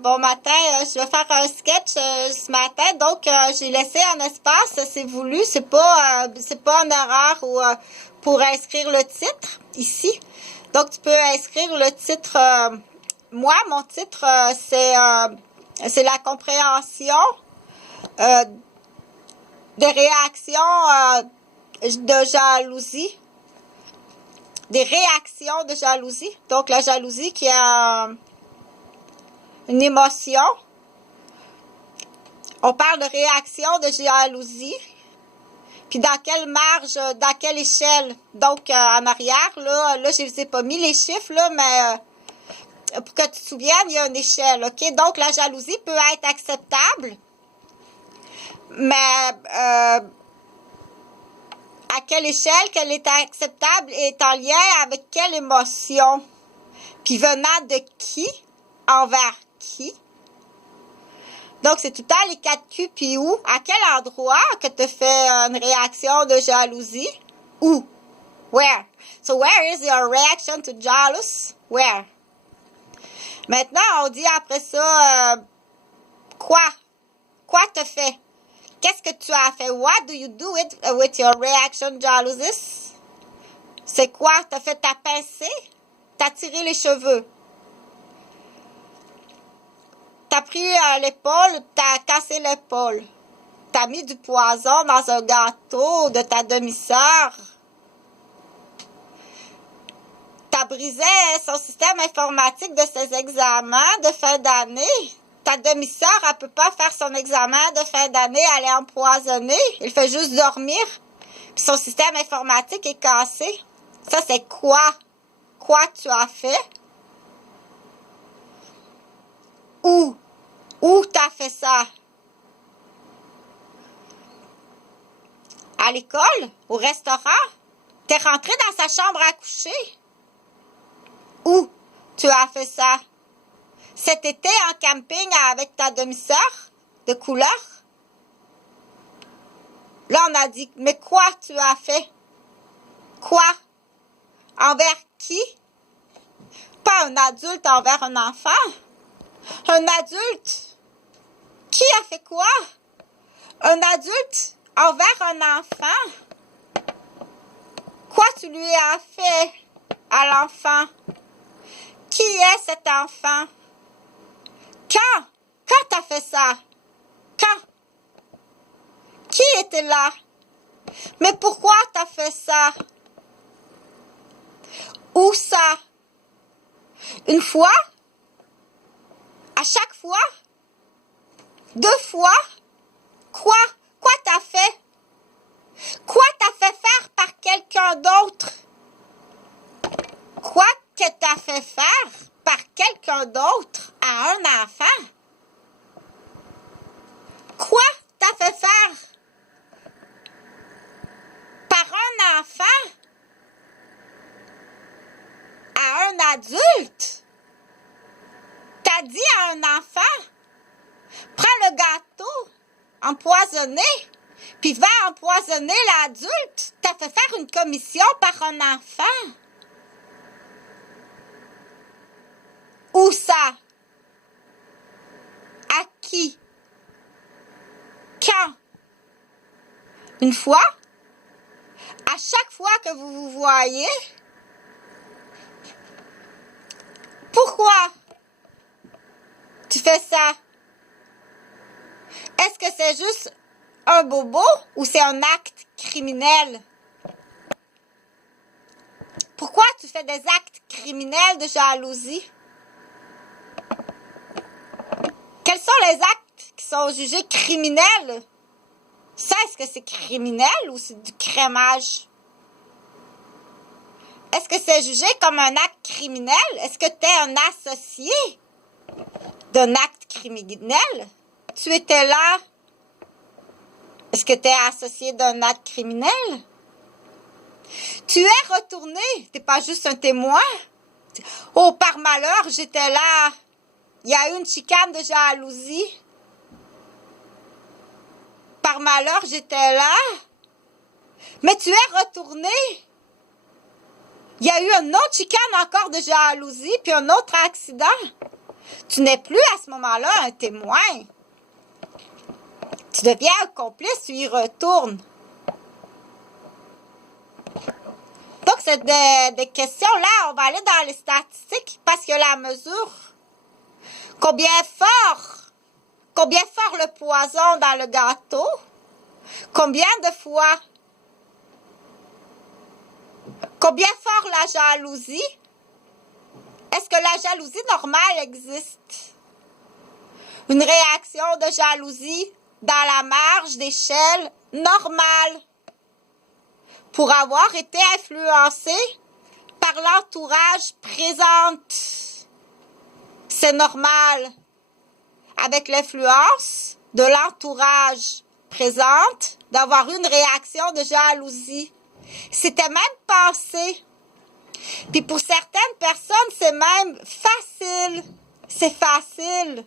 bon matin, je vais faire un sketch ce matin, donc j'ai laissé un espace, c'est voulu, c'est pas un erreur ou pour inscrire le titre ici. Donc tu peux inscrire le titre. Moi, mon titre c'est la compréhension des réactions de jalousie. Des réactions de jalousie. Donc, la jalousie qui a une émotion. On parle de réaction de jalousie. Puis dans quelle marge, dans quelle échelle. Donc, en arrière, là je ne vous ai pas mis les chiffres, là, mais pour que tu te souviennes, il y a une échelle, OK? Donc, la jalousie peut être acceptable, mais à quelle échelle qu'elle est acceptable est en lien avec quelle émotion, puis venant de qui, envers qui. Donc, c'est tout le temps les 4 Q, puis où, à quel endroit que tu fais une réaction de jalousie, où, where. So, where is your reaction to jealous? Where. Maintenant, on dit après ça, quoi te fait? Qu'est-ce que tu as fait? What do you do with your reaction jealousies? C'est quoi? T'as fait ta pincée? T'as tiré les cheveux? T'as pris l'épaule? T'as cassé l'épaule? T'as mis du poison dans un gâteau de ta demi-sœur? T'as brisé son système informatique de ses examens de fin d'année? Ta demi-sœur, elle ne peut pas faire son examen de fin d'année, elle est empoisonnée. Elle fait juste dormir. Puis son système informatique est cassé. Ça, c'est quoi? Quoi tu as fait? Où? Où tu as fait ça? À l'école? Au restaurant? T'es rentré dans sa chambre à coucher? Où tu as fait ça? Cet été en camping avec ta demi-sœur de couleur? Là, on a dit, mais quoi tu as fait? Quoi? Envers qui? Pas un adulte envers un enfant. Un adulte? Qui a fait quoi? Un adulte envers un enfant? Quoi tu lui as fait à l'enfant? Qui est cet enfant? Quand? Quand t'as fait ça? Quand? Qui était là? Mais pourquoi t'as fait ça? Où ça? Une fois? À chaque fois? 2 fois? Quoi? Quoi t'as fait? Quoi t'as fait faire par quelqu'un d'autre? Quoi que t'as fait faire par quelqu'un d'autre à un enfant? Quoi t'as fait faire par un enfant à un adulte? T'as dit à un enfant, prends le gâteau empoisonné, puis va empoisonner l'adulte. T'as fait faire une commission par un enfant. Où ça? À qui? Quand? Une fois? À chaque fois que vous vous voyez? Pourquoi tu fais ça? Est-ce que c'est juste un bobo ou c'est un acte criminel? Pourquoi tu fais des actes criminels de jalousie? Quels sont les actes qui sont jugés criminels? Ça, est-ce que c'est criminel ou c'est du crémage? Est-ce que c'est jugé comme un acte criminel? Est-ce que tu es un associé d'un acte criminel? Tu étais là. Est-ce que tu es associé d'un acte criminel? Tu es retourné. Tu n'es pas juste un témoin. Oh, par malheur, j'étais là. Il y a eu une chicane de jalousie. Par malheur, j'étais là. Mais tu es retourné. Il y a eu une autre chicane encore de jalousie, puis un autre accident. Tu n'es plus à ce moment-là un témoin. Tu deviens un complice, tu y retournes. Donc, cette question-là, on va aller dans les statistiques parce que la mesure, combien fort le poison dans le gâteau, combien de fois, combien fort la jalousie, est-ce que la jalousie normale existe? Une réaction de jalousie dans la marge d'échelle normale pour avoir été influencé par l'entourage présent. C'est normal. Avec l'influence de l'entourage présente, d'avoir une réaction de jalousie. C'était même pensé. Puis pour certaines personnes, c'est même facile. C'est facile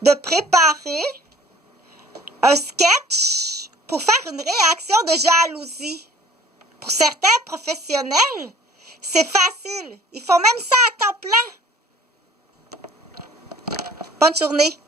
de préparer un sketch pour faire une réaction de jalousie. Pour certains professionnels, c'est facile. Ils font même ça à temps plein. Bonne journée.